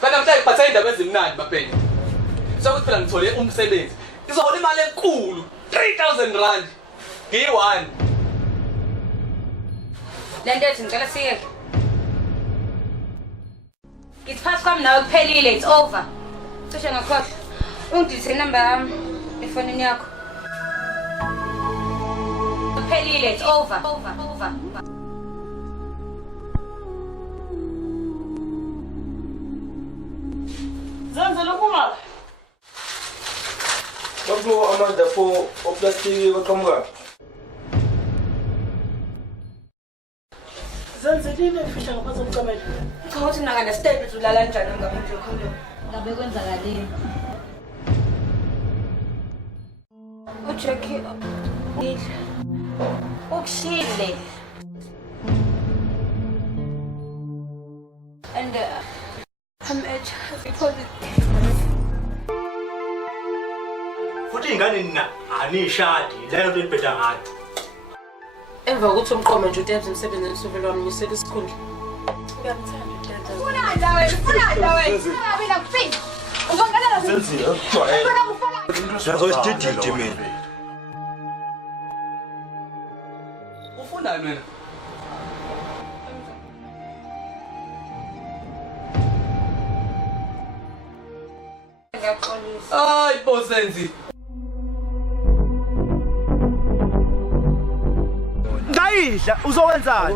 Kanti namhlanje ngiphatha indaba ezimnandi bafethu. Sokuthi phela ngithole umsebenzi. Ngizohola imali enkulu, 3,000 rand. Ngiyi-1. Le nto ethi ngicela siyeke. Ngithi phakathi kwami nawe kuphelile, it's over. Cishe ngakhohlwa. Ungidilise inamba yami efonini yakho. Kuphelile, it's over. Zenze lokhu mali. Bakulo amanda for oplastiki baqhamuka. Zenze lini efisha ngaphansi komcamelo. Cha ukuthi mina understand ukuthi ulala kanjani ngaphandle kwekhondo. Ngabe kwenzakaleni? Ujackie ukushile. And I'm HIV positive. Futhi ingane nina anishadi leyo nto ibheda ngathi. Emva kokuthi umqomo nje uTebs emsebenzini sovela wami ngiyisela isikhundla. Ngiyamthanda uTebs. Funa wena. Mina ngifika. Uzongalela Senzile Yazo isidididi mina. Ufunani wena? Ngiyaxolisa. Hayi bosenzi. Ngayidla uzokwenzani?